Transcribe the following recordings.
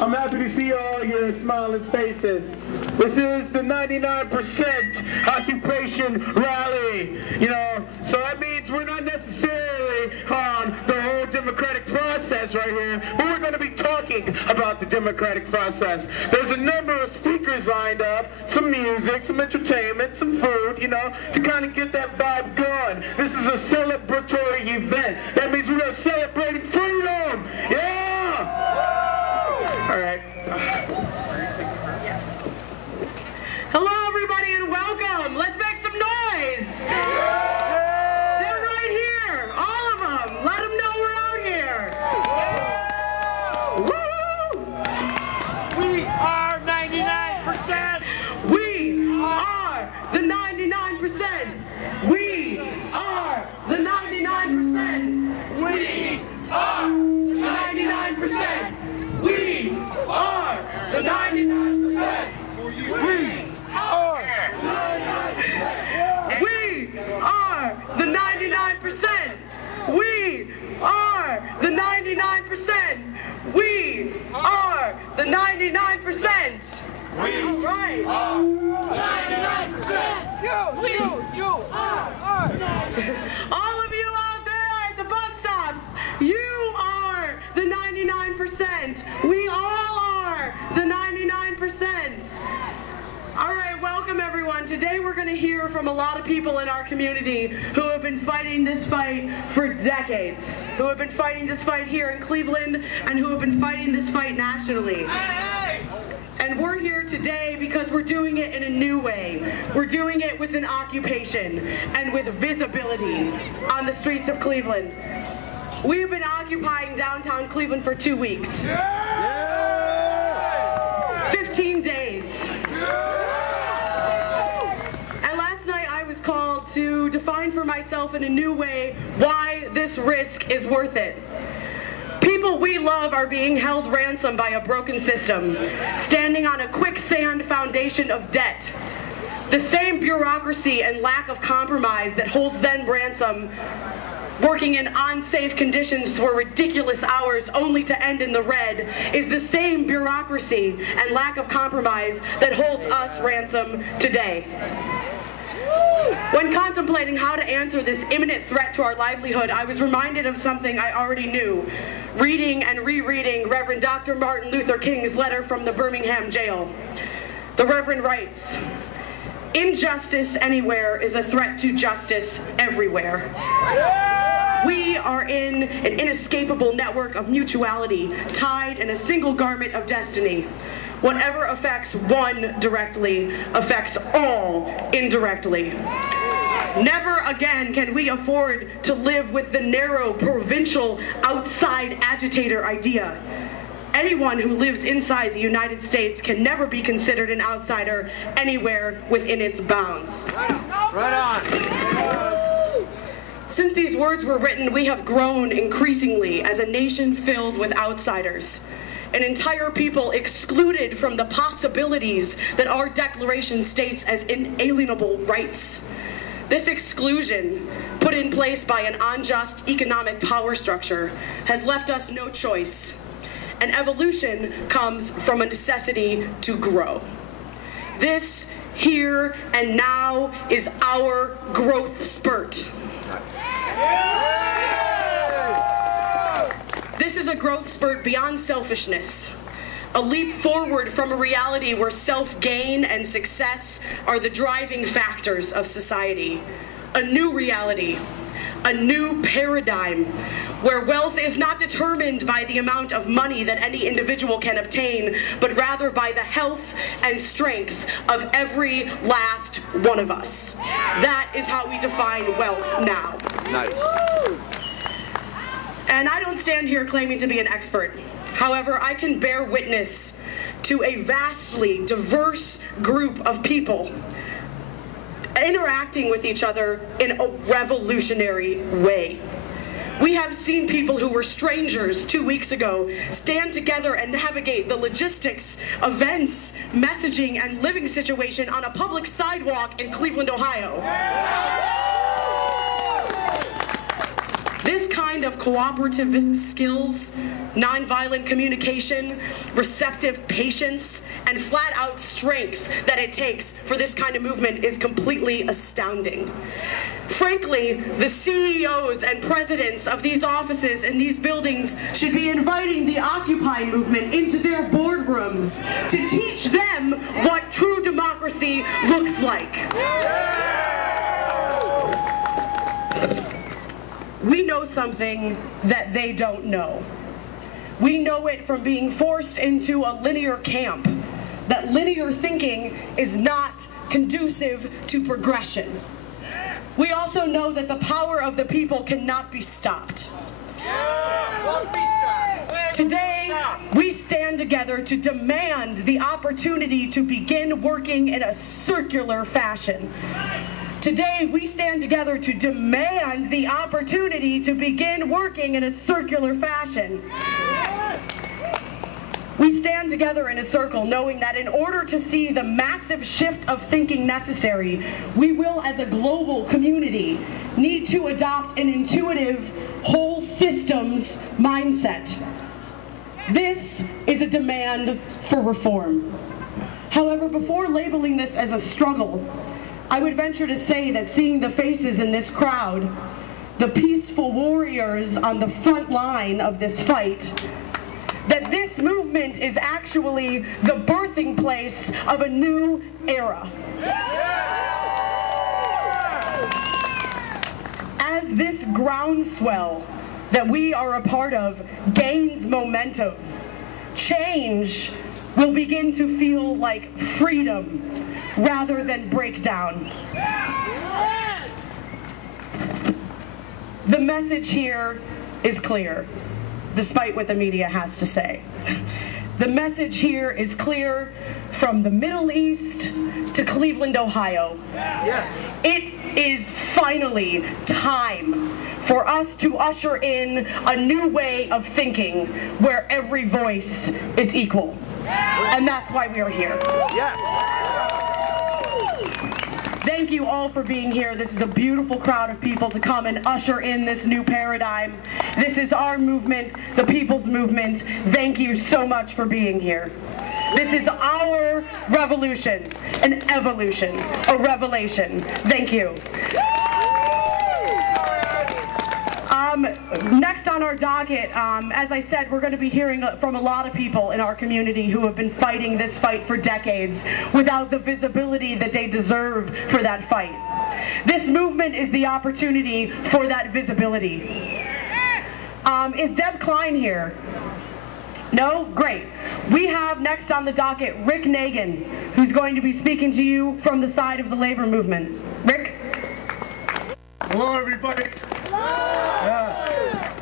I'm happy to see all your smiling faces. This is the 99% occupation rally, so that means we're not necessarily on the whole democratic process right here, but we're going to be talking about the democratic process. There's a number of speakers lined up, some music, some entertainment, some food, to kind of get that vibe going. This is a celebratory event. That means we're celebrating freedom! Yeah! All right. Hello, everybody, and welcome. Let's make some noise. They're right here, all of them. Let them know we're out here. Woo! We are 99%. We are the 99%. We are the 99%. We are The 99%. We are the 99%. We are. We are the 99%. We are the 99%. We are the 99%. We Right. are 99%. You are. All of you out there at the bus stops, you are the 99%. We all are the 99%. All right, welcome everyone. Today we're going to hear from a lot of people in our community who have been fighting this fight for decades, who have been fighting this fight here in Cleveland, and who have been fighting this fight nationally. And we're here today because we're doing it in a new way. We're doing it with an occupation and with visibility on the streets of Cleveland. We've been occupying downtown Cleveland for 2 weeks. 15 days. And last night I was called to define for myself in a new way why this risk is worth it. People we love are being held ransom by a broken system, standing on a quicksand foundation of debt. The same bureaucracy and lack of compromise that holds them ransom, working in unsafe conditions for ridiculous hours only to end in the red, is the same bureaucracy and lack of compromise that holds us ransom today. When contemplating how to answer this imminent threat to our livelihood, I was reminded of something I already knew, reading and rereading Reverend Dr. Martin Luther King's letter from the Birmingham jail. The Reverend writes, "Injustice anywhere is a threat to justice everywhere. We are in an inescapable network of mutuality, tied in a single garment of destiny. Whatever affects one directly affects all indirectly. Never again can we afford to live with the narrow, provincial, outside agitator idea. Anyone who lives inside the United States can never be considered an outsider anywhere within its bounds." Right on. Since these words were written, we have grown increasingly as a nation filled with outsiders. An entire people excluded from the possibilities that our Declaration states as inalienable rights. This exclusion, put in place by an unjust economic power structure, has left us no choice. And evolution comes from a necessity to grow. This, here and now, is our growth spurt. This is a growth spurt beyond selfishness, a leap forward from a reality where self-gain and success are the driving factors of society. A new reality, a new paradigm, where wealth is not determined by the amount of money that any individual can obtain, but rather by the health and strength of every last one of us. That is how we define wealth now. Nice. And I don't stand here claiming to be an expert. However, I can bear witness to a vastly diverse group of people interacting with each other in a revolutionary way. We have seen people who were strangers 2 weeks ago stand together and navigate the logistics, events, messaging, and living situation on a public sidewalk in Cleveland, Ohio. This kind of cooperative skills, nonviolent communication, receptive patience, and flat-out strength that it takes for this kind of movement is completely astounding. Frankly, the CEOs and presidents of these offices and these buildings should be inviting the Occupy movement into their boardrooms to teach them what true democracy looks like. We know something that they don't know. We know it from being forced into a linear camp, that linear thinking is not conducive to progression. We also know that the power of the people cannot be stopped. Today, we stand together to demand the opportunity to begin working in a circular fashion. Today, we stand together to demand the opportunity to begin working in a circular fashion. We stand together in a circle knowing that in order to see the massive shift of thinking necessary, we will, as a global community, need to adopt an intuitive, whole systems mindset. This is a demand for reform. However, before labeling this as a struggle, I would venture to say that seeing the faces in this crowd, the peaceful warriors on the front line of this fight, that this movement is actually the birthing place of a new era. As this groundswell that we are a part of gains momentum, change will begin to feel like freedom rather than breakdown. The message here is clear, despite what the media has to say. The message here is clear from the Middle East to Cleveland, Ohio. Yes. It is finally time for us to usher in a new way of thinking where every voice is equal. And that's why we are here. Yes. Thank you all for being here. This is a beautiful crowd of people to come and usher in this new paradigm. This is our movement, the people's movement. Thank you so much for being here. This is our revolution, an evolution, a revelation. Thank you. Next on our docket, as I said, we're going to be hearing from a lot of people in our community who have been fighting this fight for decades without the visibility that they deserve for that fight. This movement is the opportunity for that visibility. Is Deb Klein here? No? Great. We have next on the docket Rick Nagin, who's going to be speaking to you from the side of the labor movement. Rick? Hello, everybody.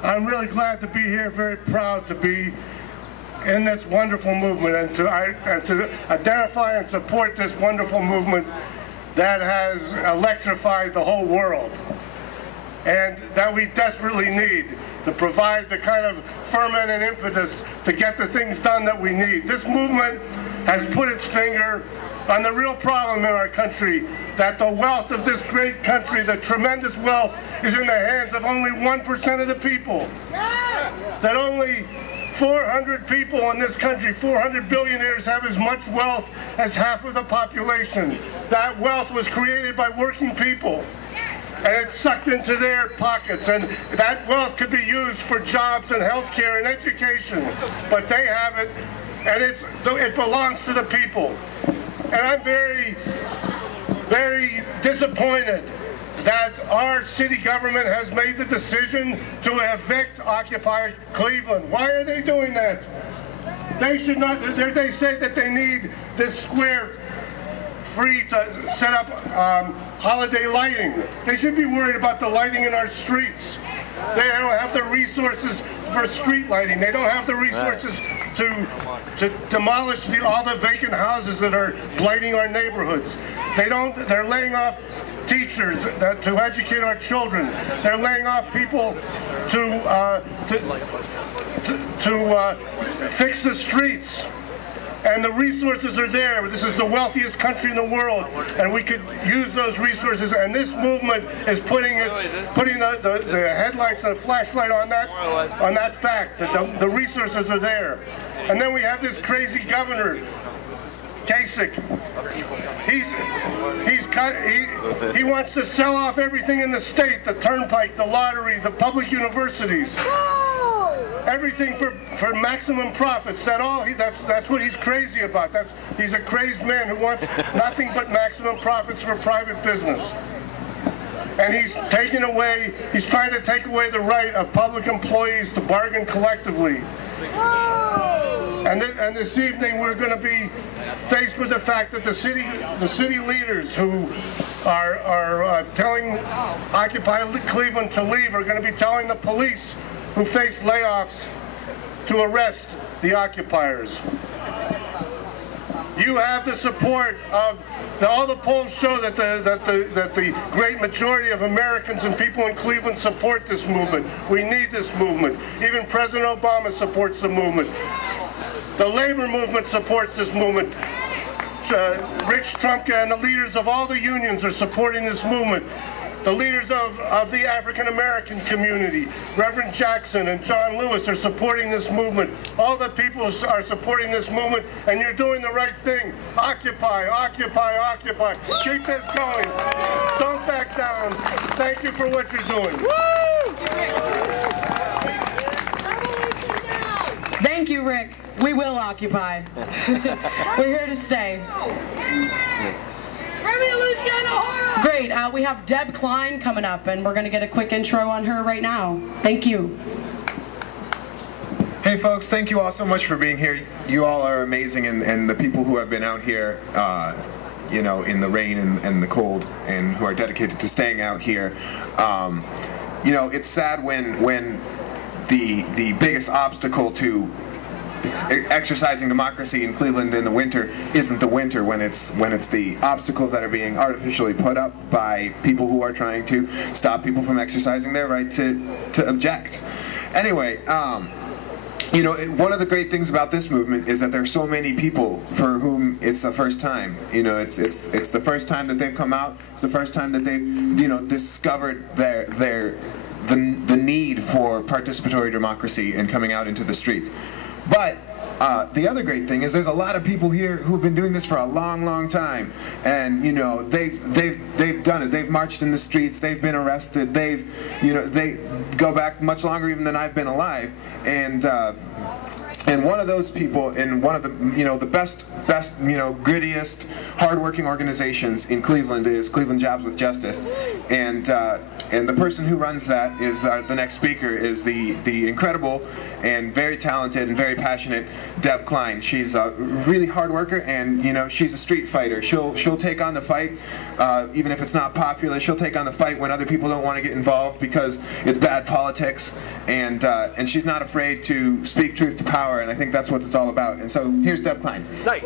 I'm really glad to be here, very proud to be in this wonderful movement and to identify and support this wonderful movement that has electrified the whole world and that we desperately need to provide the kind of ferment and impetus to get the things done that we need. This movement has put its finger on the real problem in our country, that the wealth of this great country, the tremendous wealth, is in the hands of only 1% of the people. Yes! That only 400 people in this country, 400 billionaires, have as much wealth as half of the population. That wealth was created by working people, and it's sucked into their pockets, and that wealth could be used for jobs and health care and education, but they have it, and it belongs to the people. And I'm very, very disappointed that our city government has made the decision to evict Occupy Cleveland. Why are they doing that? They should not, they say that they need this square free to set up holiday lighting. They should be worried about the lighting in our streets. They don't have the resources for street lighting. They don't have the resources to demolish all the vacant houses that are blighting our neighborhoods. They're laying off teachers to educate our children. They're laying off people to fix the streets. And the resources are there. This is the wealthiest country in the world, and we could use those resources. And this movement is putting the headlights and the flashlight on that fact that the resources are there. And then we have this crazy governor, Kasich. He wants to sell off everything in the state: the turnpike, the lottery, the public universities. Everything for maximum profits. That's what he's crazy about. He's a crazed man who wants nothing but maximum profits for private business. And he's trying to take away the right of public employees to bargain collectively. And this evening we're going to be faced with the fact that the city leaders who are telling Occupy Cleveland to leave are going to be telling the police who face layoffs to arrest the occupiers. You have the support of all the polls show that the great majority of Americans and people in Cleveland support this movement. We need this movement. Even President Obama supports the movement. The labor movement supports this movement. Rich Trumka and the leaders of all the unions are supporting this movement. The leaders of the African American community, Reverend Jackson and John Lewis, are supporting this movement. All the people are supporting this movement, and you're doing the right thing. Occupy, occupy, occupy. Keep this going. Don't back down. Thank you for what you're doing. Thank you, Rick. We will occupy. We're here to stay. Great, we have Deb Klein coming up, and we're going to get a quick intro on her right now. Thank you. Hey folks, thank you all so much for being here. You all are amazing, and the people who have been out here, you know, in the rain and the cold, and who are dedicated to staying out here. You know, it's sad when the biggest obstacle to exercising democracy in Cleveland in the winter isn't the winter, when it's the obstacles that are being artificially put up by people who are trying to stop people from exercising their right to object. Anyway, you know, one of the great things about this movement is that there are so many people for whom it's the first time. You know, it's the first time that they've come out. It's the first time that they've, you know, discovered the need for participatory democracy and coming out into the streets. But the other great thing is there's a lot of people here who've been doing this for a long, long time, and you know they've done it. They've marched in the streets. They've been arrested. They go back much longer even than I've been alive. And one of those people, in one of the the best grittiest, hardworking organizations in Cleveland is Cleveland Jobs with Justice, and the person who runs that is the next speaker is the incredible and very talented and very passionate Deb Klein. She's a really hard worker, and she's a street fighter. She'll take on the fight even if it's not popular. She'll take on the fight when other people don't want to get involved because it's bad politics, and she's not afraid to speak truth to power, and I think that's what it's all about. And so here's Deb Klein. Nice.